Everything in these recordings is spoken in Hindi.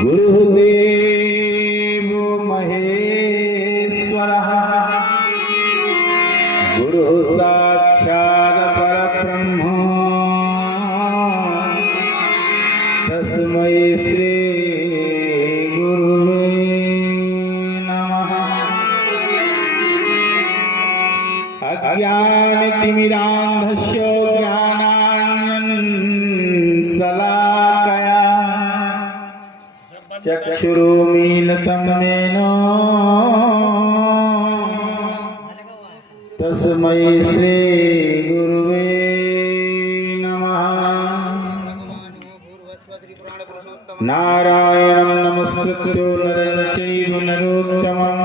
गुरुदेवो महेश्वरः गुरुः साक्षात् परब्रह्म तस्मै श्री गुरुवे नमः। अज्ञानतिमिरान्धस्य ज्ञानाञ्जनशलाकया चक्षुरुन्मीलितं येन तस्मै श्री गुरुवे नमः। नारायणं नमस्कृत्य नरं चैव नरोत्तमं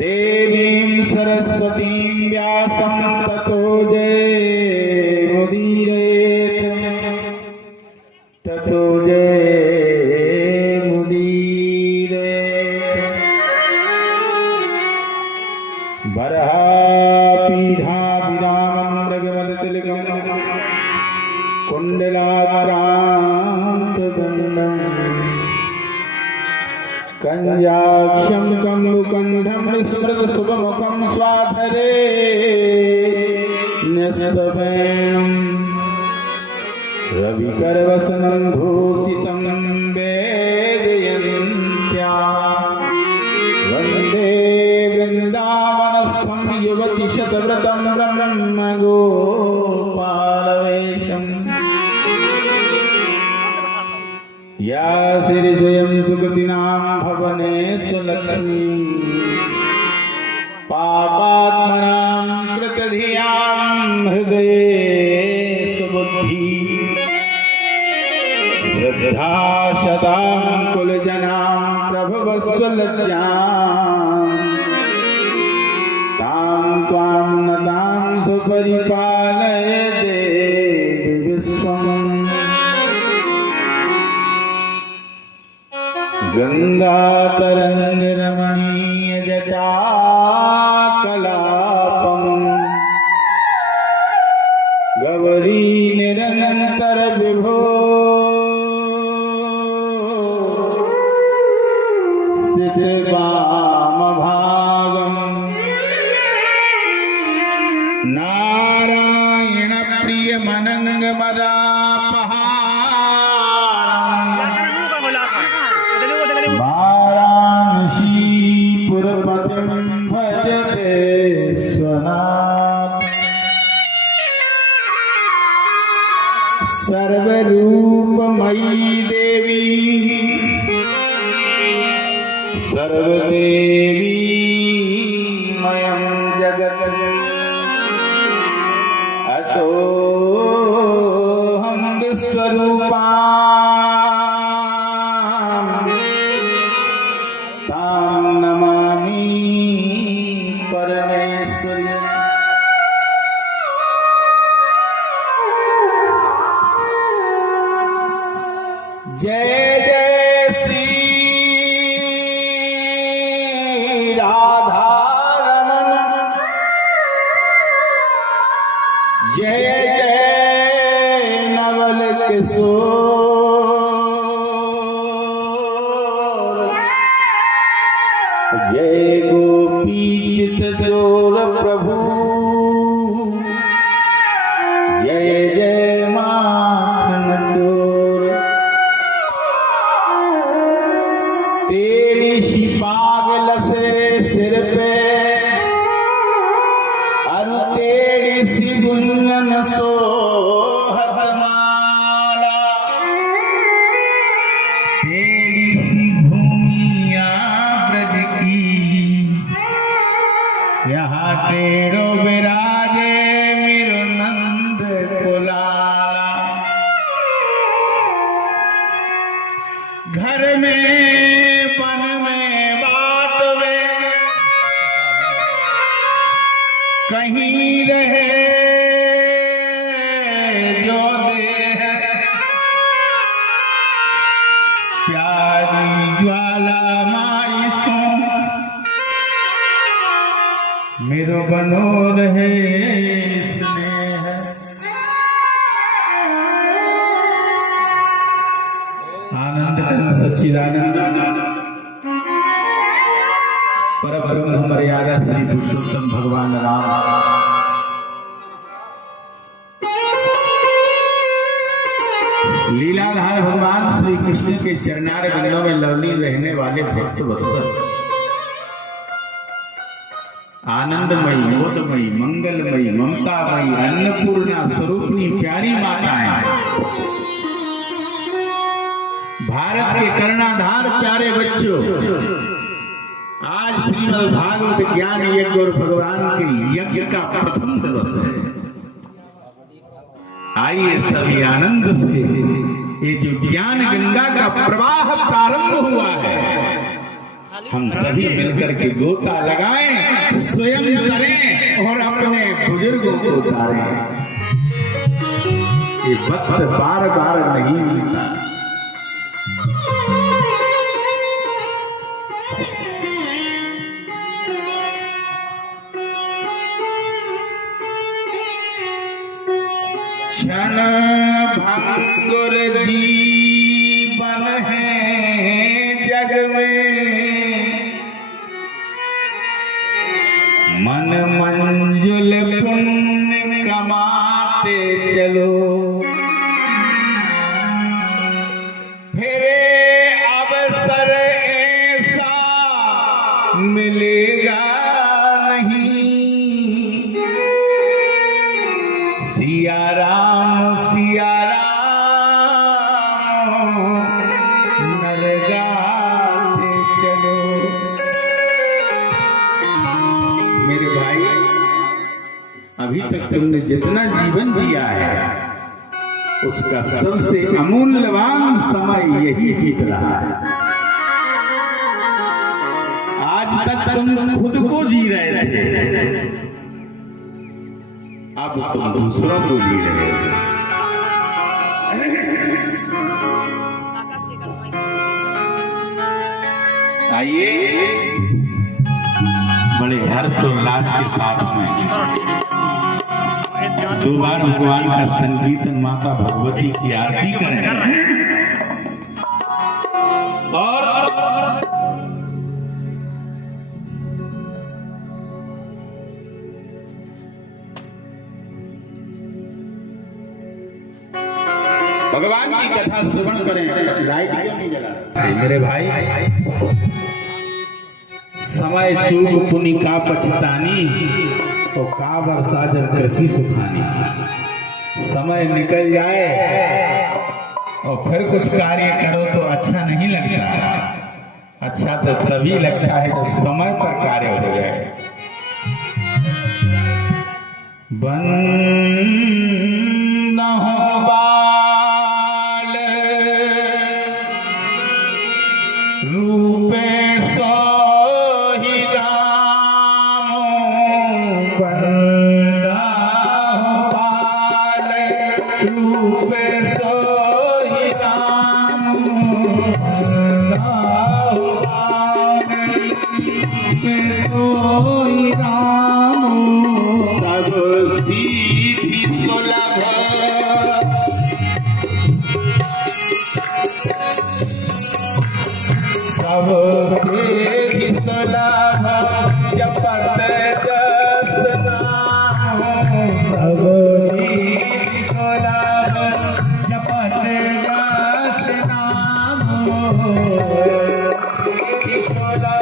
देवीं सरस्वतीं व्यासं ततो जयमुदीरयेत् ततो बरहापीठाभिरामं मृगमदतिलकं कुण्डलाक्रान्तदण्डं कञ्जाक्षं कम्बुकण्ठं स्मृतशुभमुखं स्वाधरे न्यस्तवेणुं रविकरवसनं भूषितं वेदयन्त्या वन्दे वृन्दावनस्थं युवतिशतव्रतं ब्रह्मगोपालवेशम्। या श्रीस्वयं सुकृतिनां भवनेषु लक्ष्मी पापात्मनां कृतधियां हृदयेषु बुद्धि श्रद्धा शतां कुलजनां प्रभवस्व लज्जां तां त्वां नतां सुपरिपालय देवि विश्वम्। गंगातरंगरमणीयजटाकलापं गौरी निरंतर विभो सिद्धवामभागं नारायण प्रियमनंगमदापहारम् वाराणसीपुरपतिं भज विश्वनाथ। सर्वरूपमयी देवी सर्वदेवीमयं जगत् अतोऽहं विश्वरूपां तां नमामि परमेश्वरी। जय जय श्री राधारमण जय जय नवल किशोर जय गोपी चित चोर प्रभु जय जय माखन चोर। तेरी पागल से सिर पे अरु तेरी सी गुंजन सोहत माला तेरी सी भूमिया ब्रज की यहाँ टेढ़ो विराजे मेरो नंद कुलाला। घर में वन में बाट में कहीं रहे जो देह प्यारी ज्वाला माई सो मेरो बनो रहे स्नेह। आनंद कंद सच्चिदानंद पर ब्रह्म मर्यादा श्री पुरुषोत्तम भगवान राम लीलाधार भगवान श्री कृष्ण के चरणार बिंदों में लवलीन रहने वाले भक्त वत्सल आनंदमयी, मोदमयी, मंगलमयी, ममतामयी, अन्नपूर्णा स्वरूपनी प्यारी माताएं, भारत के कर्णाधार प्यारे बच्चों, आज श्रीमद् भागवत ज्ञान यज्ञ और भगवान के यज्ञ का प्रथम दिवस है। आइए सभी आनंद से ये जो ज्ञान गंगा का प्रवाह प्रारंभ हुआ है, हम सभी मिलकर के गोता लगाएं, स्वयं करें और अपने बुजुर्गों को उतारें। ये वक्त बार बार नहीं मिलता। क्षण भंगुर जीवन है जग में, मन मंजुल पुण्य कमाते चलो, फिर अवसर ऐसा मिलेगा नहीं। सिया राम नर गाते चलो। मेरे भाई, अभी तक तुमने जितना जीवन जिया है उसका सबसे अमूल्यवान समय यही बीत रहा है। आज तक तुम खुद को जी रहे थे, अब तुम दूसरों को जी रहे हो। आइए बड़े हर्षोल्लास के साथ में दो बार भगवान का संकीर्तन माता भगवती की आरती करें और भगवान की कथा श्रवण करें। लाइट क्यों नहीं जला? मेरे भाई, समय चूक पुनि का पछतानी, तो का वर्षा जब कृषि सुखानी। समय निकल जाए और फिर कुछ कार्य करो तो अच्छा नहीं लगता। अच्छा तो तभी लगता है जब समय पर कार्य हो जाए। रूपे सोहि राम बंदा बाल, रूपे सोहि राम बंदा बाल, रूपे सोहि राम सब सीधी सुलभ, सब सीधी सुलभ जपत जस नाम, सब सीधी सुलभ जपत जस नाम, सीधी सुलभ।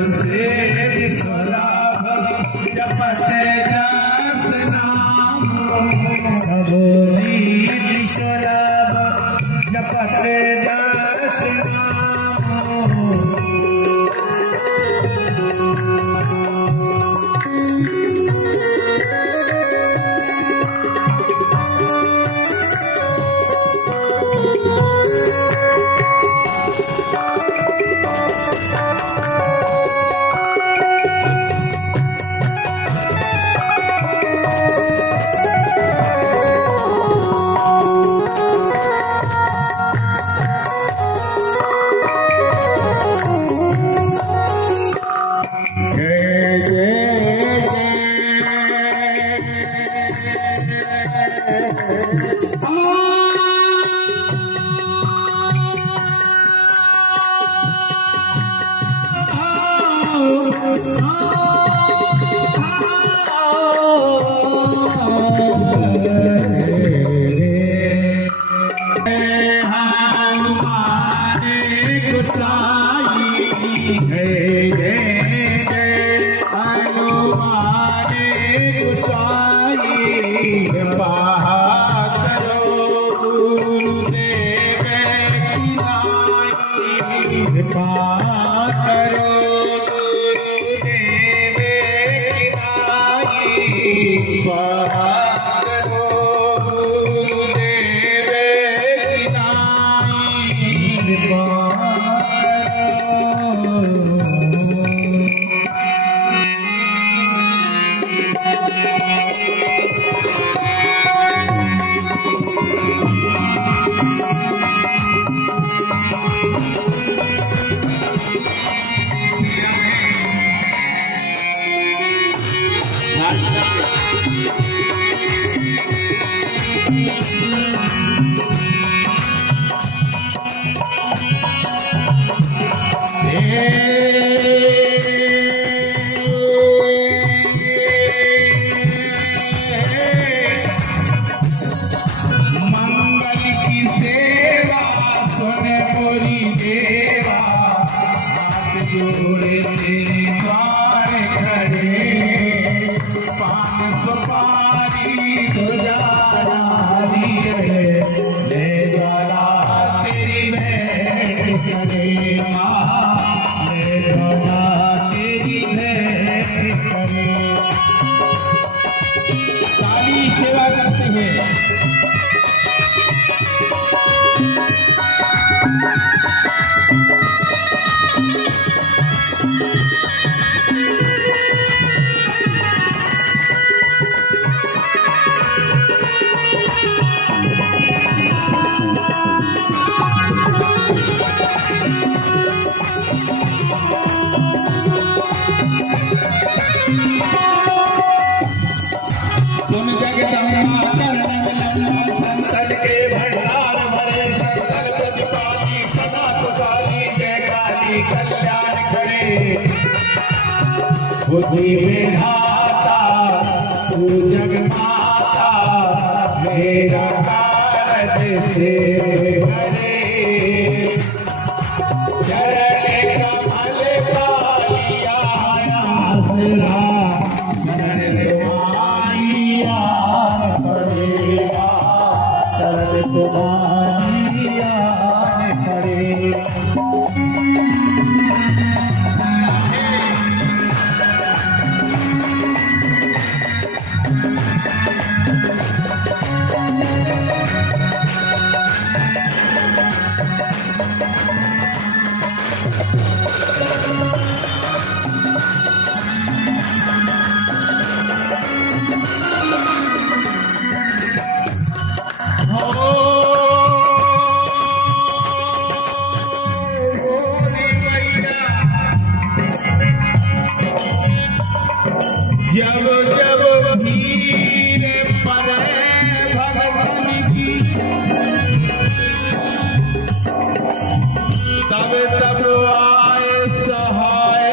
से विश्वलाभ जपत जस नाम सबोरी विश्वलाभ जपत जस नाम सेवा करते हैं। बुद्धि विधाता तू जगमाता मेरा कारज से करे चरण कमल का लिया आसरा शरण तुम्हारी आन पड़ेगा शरण तुम्हारी आन पड़ेगा। जब जब भीड़ पड़े भगवान की तब तब आए सहाय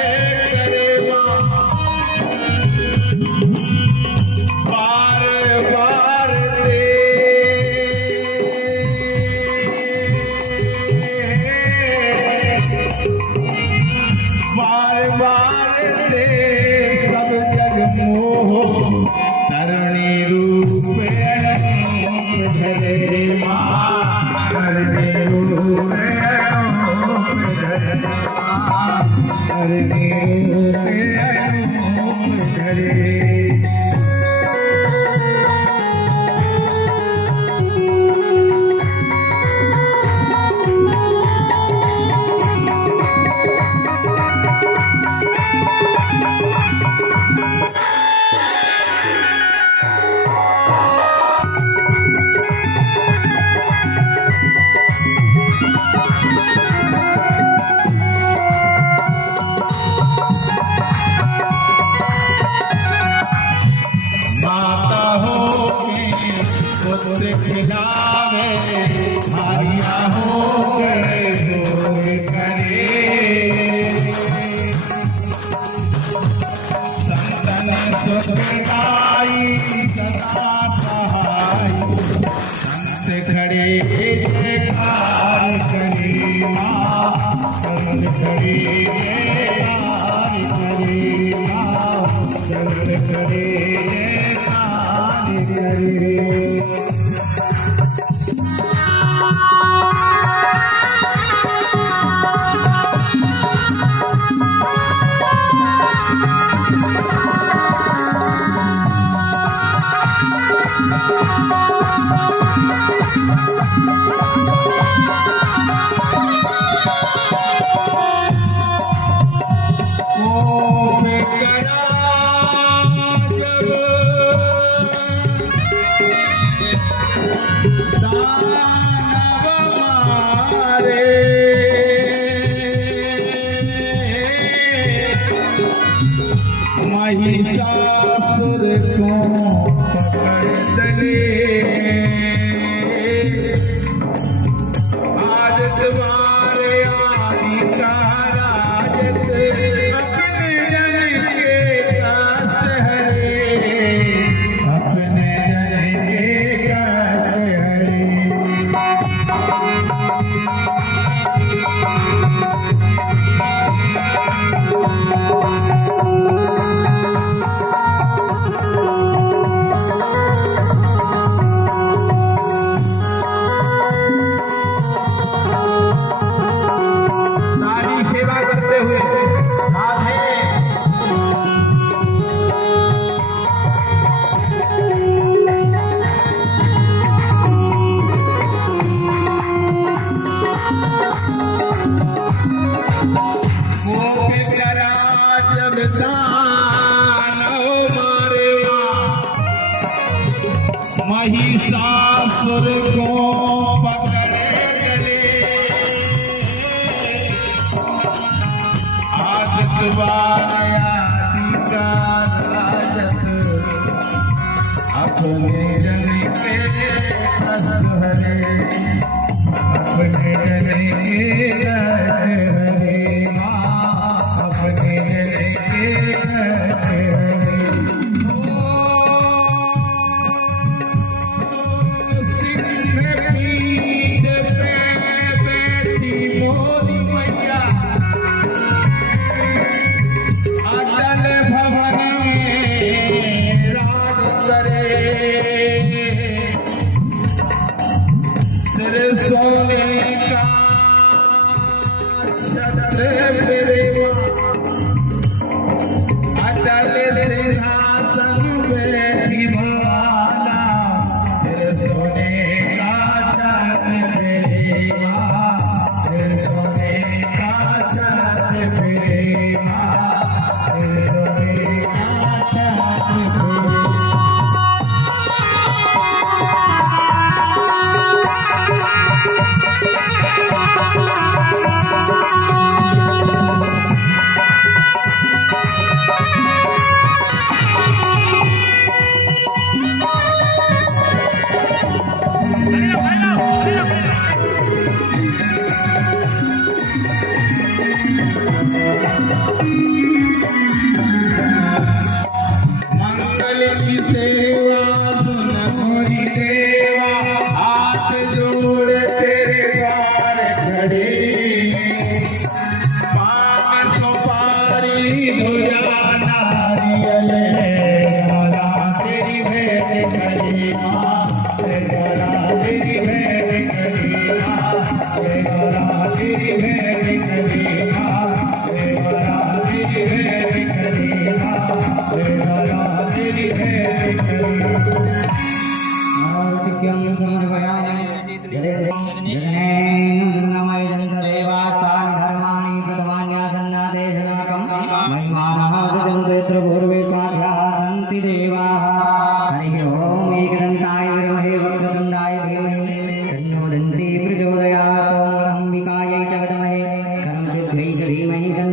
बार से सब जग मोह तरुणी रूप अनूप धरे माँ तरुणी रूप अनूप धरे माँ तरुणी रूप अनूप धरे। पुत्र खिलावे भाइया हो गए भोग करे संतन सुख गाई सदा सहाय संत खड़े जयकार करे माँ संत खड़े जयकार करे माँ संत खड़े जयकार करे। महिषासुर को पकड़ डले आज तुम्हारे आदि का राजत अपने जन के कष्ट हरे अपने जन के कष्ट हरे। महिषासुर को पकड़े चले आदित्य आदि का राजत अपने जन के कष्ट हरे अपने जन के कष्ट हरे माँ अपने जन के कष्ट हरे। अटल भवन में राज करे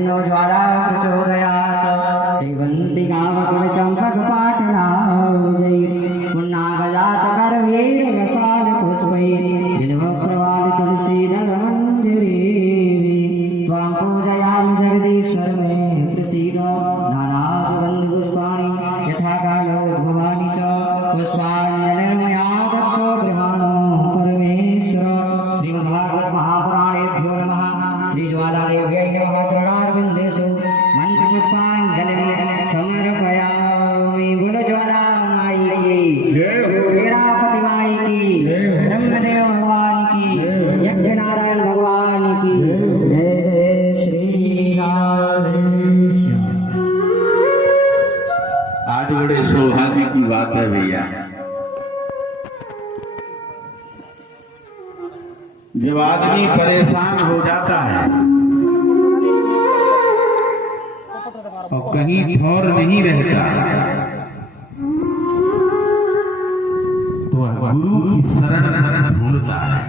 भिन्नो ज्वाला प्रचोदयात् सेवन्ति कामकुल चंपक पाटलाजै पुन्नागजात करवीर रसाल पुष्पै दिनव प्रवाल तुलसी दल मंजरी त्वां पूजयामि जगदीश्वर मे प्रसीद नाना सुगंध पुष्पाणि यथा कालोद्भवानि च पुष्पाञ्जलिर्मया दत्तो गृहाणो परमेश्वर श्रीमद्भागवत महापुराणेभ्यो नमः श्रीज्वालादेव्यै नमः चरणारविन्देषु मन्त्रपुष्पाञ्जलिं समर्पयामि बोलो ज्वाला माई की जय हो। वीरापति माई की ब्रह्मदेव भगवान की यज्ञ नारायण भगवान की जय जय श्री राधेश। आज बड़े सौभाग्य की बात है भैया, जब आदमी परेशान हो जाता है और कहीं ठौर नहीं रहता तो वह गुरु की शरण ढूंढता है।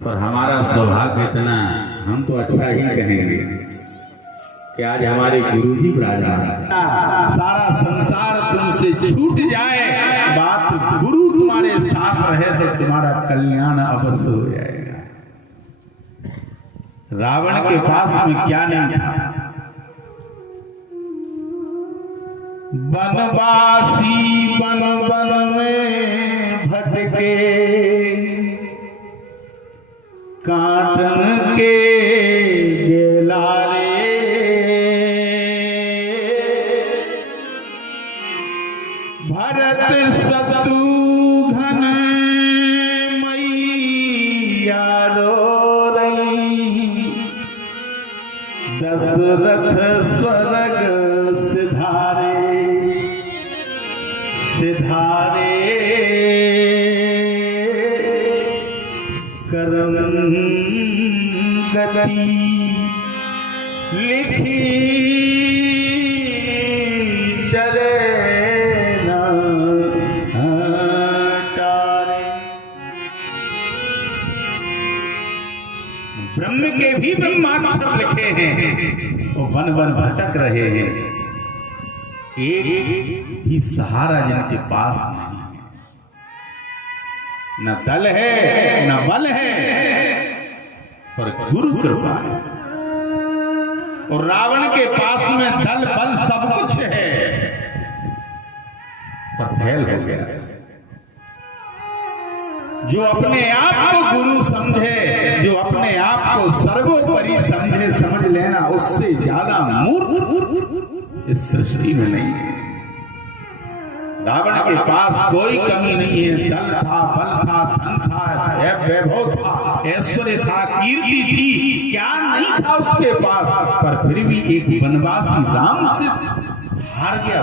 पर हमारा सौभाग्य इतना, हम तो अच्छा ही कहेंगे कि आज हमारे गुरु जी विराजमान। सारा संसार तुमसे छूट जाए, बात गुरु तुम्हारे साथ रहे तो तुम्हारा कल्याण अवश्य हो जाएगा। रावण के पास में क्या नहीं था, बनवासी बन बन में भटके काटन के गेलारे भरत शत्रुघ्न मैया रो रही दशरथ स्वर्ग सिधारे सिधारे करम गति लिखी डरे न हटारे। ब्रह्म के भी ब्रह्माक्षर लिखे हैं और वन वन भटक रहे हैं, एक ही सहारा जिनके पास नहीं है, न दल है न बल है पर गुरु कृपा है। और रावण के पास में दल बल सब कुछ है पर फेल हो गया। जो अपने आप को गुरु समझे, जो अपने आप को सर्वोपरि समझे, समझ लेना उससे ज्यादा मूर्ख इस सृष्टि में नहीं है। रावण के पास कोई कमी नहीं है, दल था, बल था, धन था, वैभव था, ऐश्वर्य था, कीर्ति थी, क्या नहीं था उसके पास, पर फिर भी एक वनवासी राम से हार गया।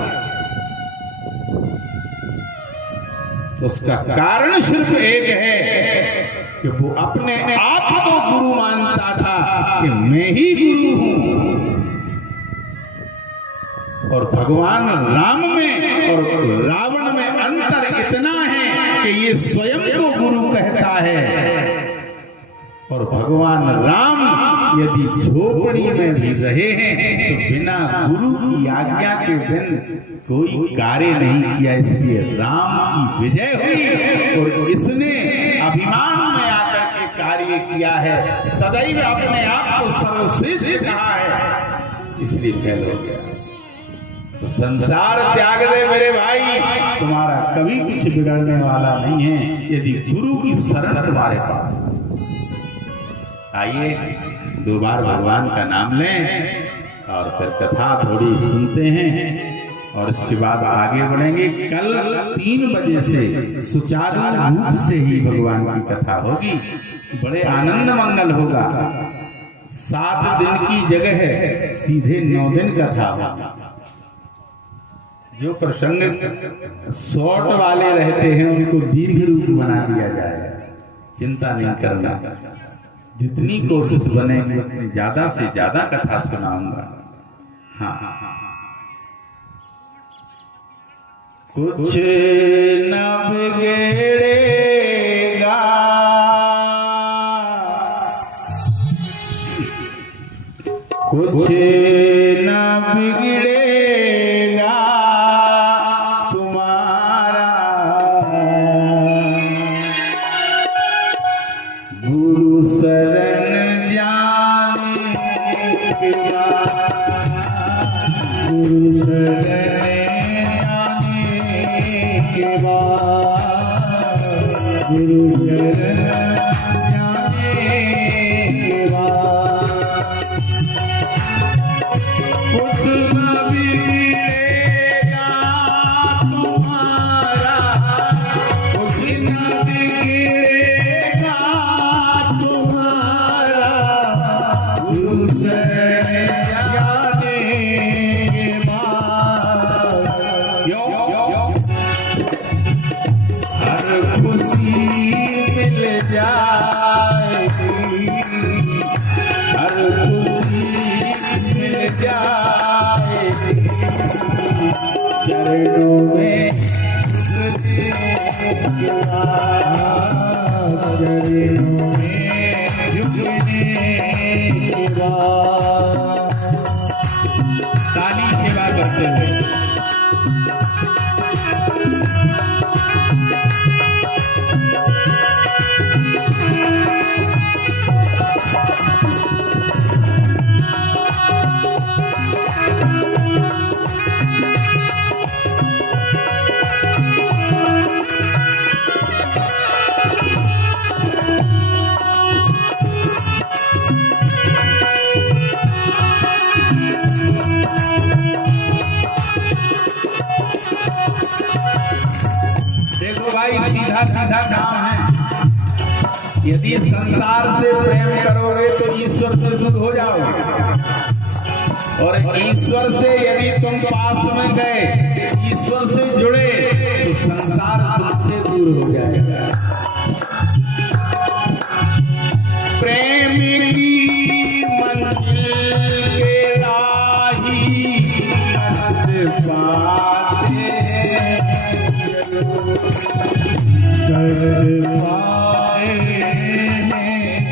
उसका कारण सिर्फ एक है कि वो अपने आप को गुरु मानता था कि मैं ही गुरु हूं, और भगवान राम में और रावण में अंतर इतना है कि ये स्वयं को गुरु कहता है, और भगवान राम यदि झोपड़ी में भी रहे हैं तो बिना गुरु की आज्ञा के बिन कोई कार्य नहीं किया। इसलिए राम की विजय हुई और इसने अभिमान में आकर के कार्य किया है, सदैव अपने आप को सर्वश्रेष्ठ कहा है, इसलिए फेल हो गया। तो संसार त्याग दे मेरे भाई, तुम्हारा कभी कुछ बिगड़ने वाला नहीं है यदि गुरु की शरण तुम्हारे पास। आइए दो बार भगवान का नाम लें और फिर कथा थोड़ी सुनते हैं और इसके बाद आगे बढ़ेंगे। कल 3 बजे से सुचारू रूप से ही भगवान की कथा होगी, बड़े आनंद मंगल होगा। 7 दिन की जगह है सीधे 9 दिन कथा होगा। जो प्रसंग शॉर्ट वाले रहते हैं उनको दीर्घ रूप बना दिया जाए, चिंता नहीं करना। जितनी कोशिश बनेगी उतनी ज्यादा से ज्यादा कथा सुनाऊंगा। हाँ, कुछ न बिगड़ेगा कुछ न बिगड़ेगा तुम्हारा, गुरु शरण जाने के बाद, गुरु शरण जाने के बाद, गुरु शरण जाने के बाद कुछ न बिगड़ेगा तुम्हारा, कुछ न बिगड़ेगा तुम्हारा, गुरु शरण जाने के बाद। क्यों? हर खुशी मिल जाएगी, हर खुशी मिल जाएगी, चरणों में झुकने के बाद, चरणों में झुकने के बाद। ताली सेवा करते हैं। देखो भाई, सीधा सीधा काम है। यदि संसार से प्रेम करोगे तो ईश्वर से दूर हो जाओगे, और ईश्वर से यदि तुम पास में गए, ईश्वर से जुड़े, तो संसार तुमसे दूर हो जाएगा। प्रेम की मंजिल के राही पाते हैं, दर्द पाते हैं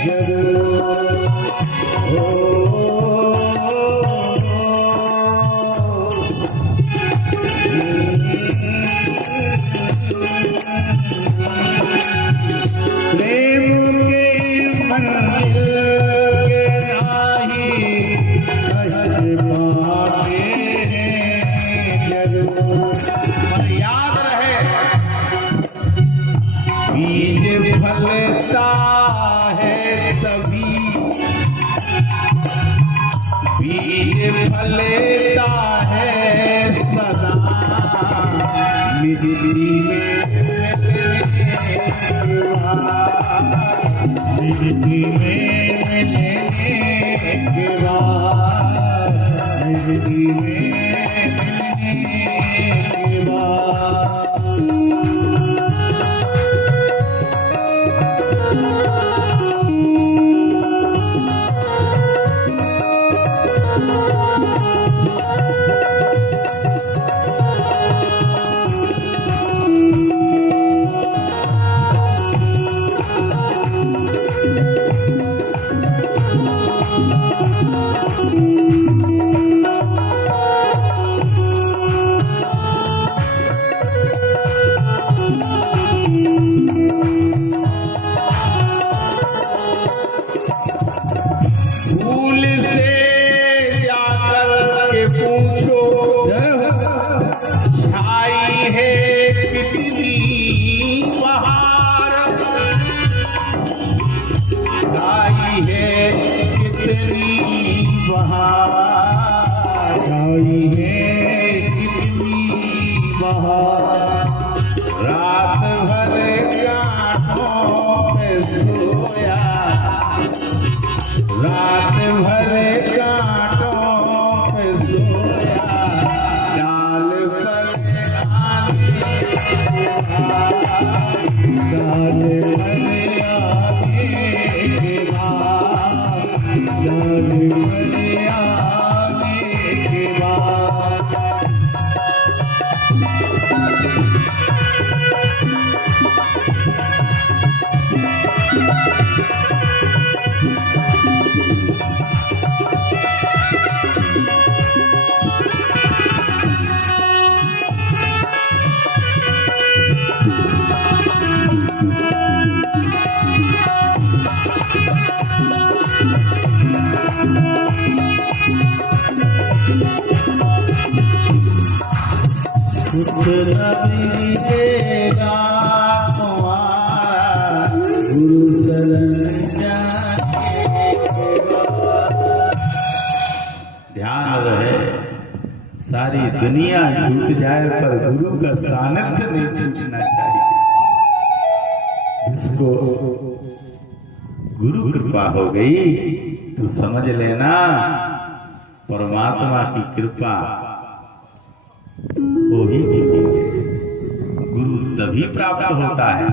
जरूर। प्रेम के मंजिल के राही दर्द पाते हैं जरूर। याद रहे, बीज फलता है तभी, बीज फलता है सदा, मिट्टी में मिट्टी में मिलने के बाद, मिट्टी में मिलने के बाद। फूल से जाकर के पूछो, छाई है कितनी बहार, छाई है कितनी बहार, छाई है कितनी बहार। रात भर कांटों पे सोया, रात भर कांटों पे सोया, डाल पर आने के बाद, डाल पर आने के बाद, डाल पर आने के बाद। नहीं देगा तुम्हारा गुरु शरण जाएगा। ध्यान रहे, सारी दुनिया छूट जाए पर गुरु का सानिध्य नहीं छूटना चाहिए। जिसको गुरु कृपा हो गई तो समझ लेना परमात्मा की कृपा हो ही चुकी है। गुरु तभी प्राप्त होता है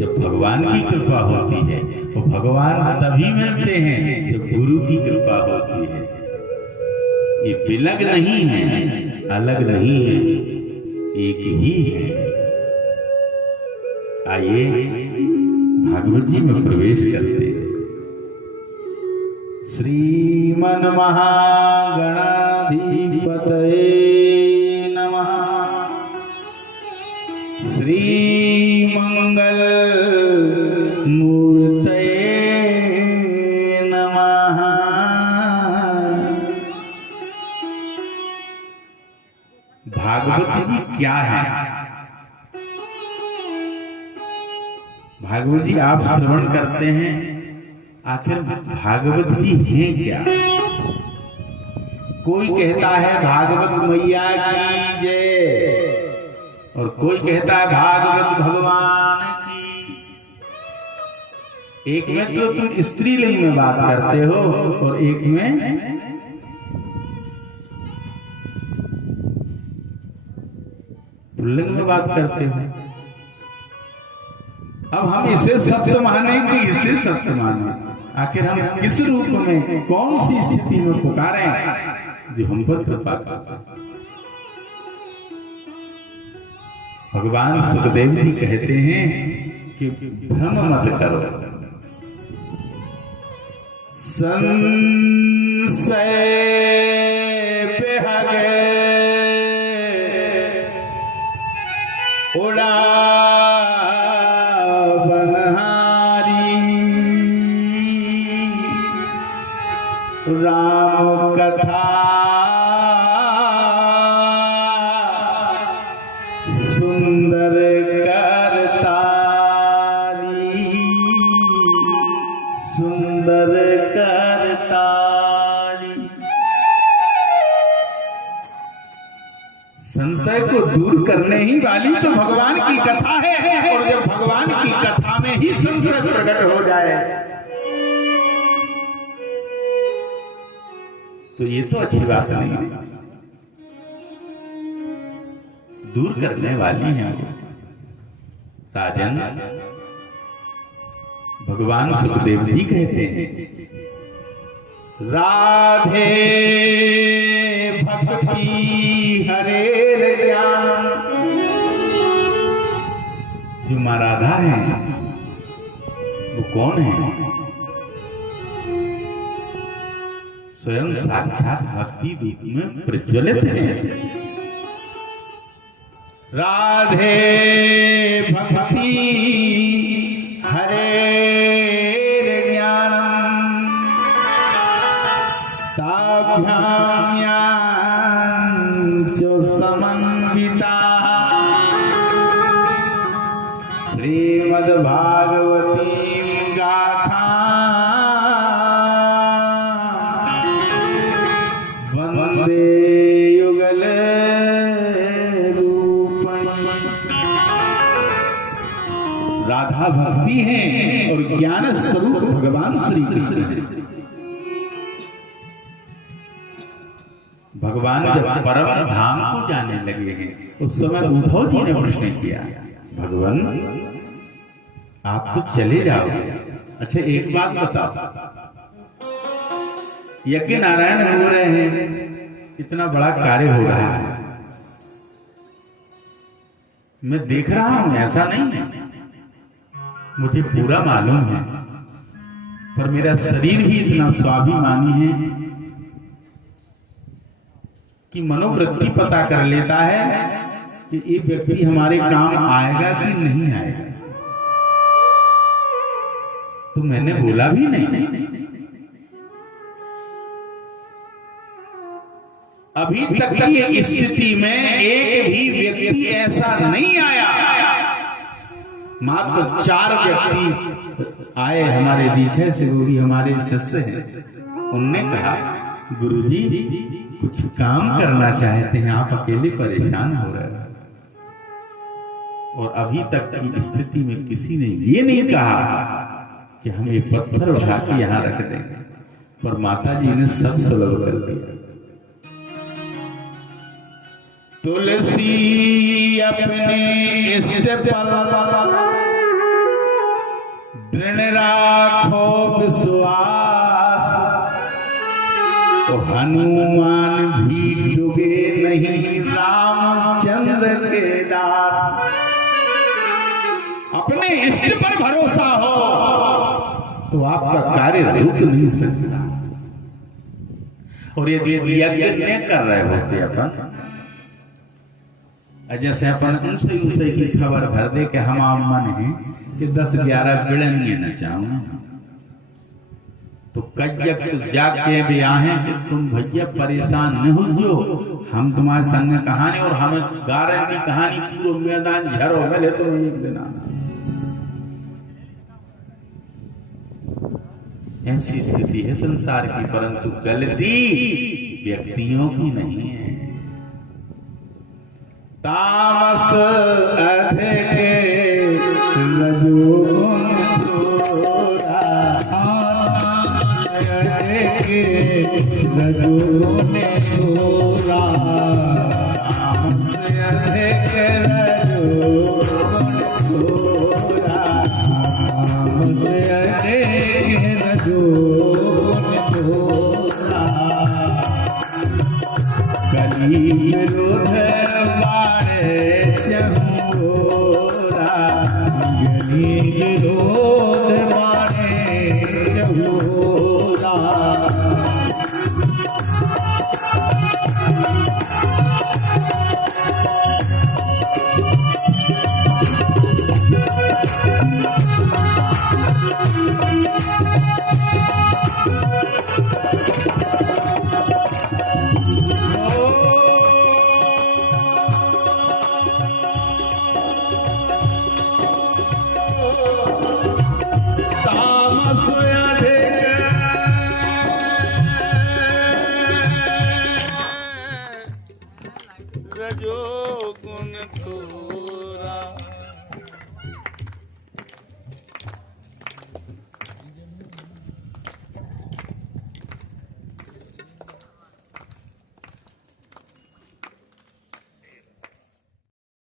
जब भगवान की कृपा होती है, तो भगवान तभी मिलते हैं जब गुरु की कृपा होती है। ये बिलग नहीं है, अलग नहीं है, एक ही है। आइए भागवत जी में प्रवेश करते हैं। श्रीमन महागणाधिपतये नमः। श्री मंगल मूर्तये नमः। भागवत जी क्या है? भागवत जी आप श्रवण करते हैं, आखिर भागवत जी हैं क्या? कोई कहता है भागवत मैया की जय, और कोई कहता है भागवत भगवान की। एक में तो तुम स्त्रीलिंग में बात करते हो और एक में पुल्लिंग में बात करते हो। अब हम इसे सत्य माने कि इसे सत्य माने? आखिर हम किस रूप में, कौन सी स्थिति में पुकारें जो हम पर कृपा करता? भगवान सुखदेव जी कहते हैं कि भ्रम मत करो, संशय पे हगे उड़ा राम कथा सुंदर करताली, सुंदर करताली। संशय को दूर करने ही वाली तो भगवान की कथा है, और जब भगवान की कथा में ही संशय प्रकट हो जाए तो ये तो अच्छी बात नहीं है। दूर करने वाली है राजन। भगवान सुखदेव जी कहते हैं, राधे भक्ति हरेर ज्ञानम। जो मां राधा है वो कौन है? स्वयं साक्षात भक्ति रूप में प्रज्वलित है। राधे भक्ति हरेर ज्ञानम ताभ्यां च समन्विता श्रीमद्भागवती गाथा वंदे युगल रूपणी। राधा भक्ति है और ज्ञान स्वरूप भगवान श्री कृष्ण है। भगवान जब परम धाम को जाने लगे हैं उस समय उद्धव जी ने प्रश्न किया, भगवान आप तो चले जाओगे, अच्छा एक बात बताओ, यज्ञ नारायण हो रहे हैं, इतना बड़ा कार्य हो रहा है, मैं देख रहा हूं, ऐसा नहीं है, मुझे पूरा मालूम है, पर मेरा शरीर भी इतना स्वाभिमानी है कि मनोवृत्ति पता कर लेता है कि ये व्यक्ति हमारे काम आएगा कि नहीं आएगा। तो मैंने बोला भी नहीं। अभी तक की स्थिति में एक भी व्यक्ति ऐसा नहीं आया, मात्र 4 व्यक्ति आए हमारे पीछे से, वो भी हमारे शिष्य हैं। उनने कहा गुरुजी कुछ काम करना चाहते हैं, आप अकेले परेशान हो रहे हैं। और अभी तक की स्थिति में किसी ने ये नहीं कहा कि हम एक पत्थर उठा के यहां रख देंगे, पर माता जी ने सब सुलभ कर दिया। तुलसी अपने इष्ट पर दृढ़ राखो विश्वास, तो हनुमान भी डूबे नहीं रामचंद्र के दास। अपने इष्ट पर भरोसा हो तो आपका कार्य रुक नहीं सकता। और ये यज्ञ न कर रहे होते अपन, जैसे अपन उनसे की खबर भर दे कि हम आप मन है कि 10-11 बिड़निए न चाहूं, तो कज्जक तो जाग के भी आए कि तुम भैया परेशान न हो, जो हम तुम्हारे संग में कहानी और हमें गारंटी कहानी पूरा मैदान झरो मिले तो एक दिन आना। ऐसी स्थिति है संसार की, परंतु गलती व्यक्तियों की नहीं है। तामस अधिक रजोगुण थोड़ा, रजोगुण थोड़ा, तामस अधिक रजोगुण थोड़ा, तामस अधिक रजोगुण थोड़ा, कली विरोध चहोरा, गली विरोध मारे चहोरा।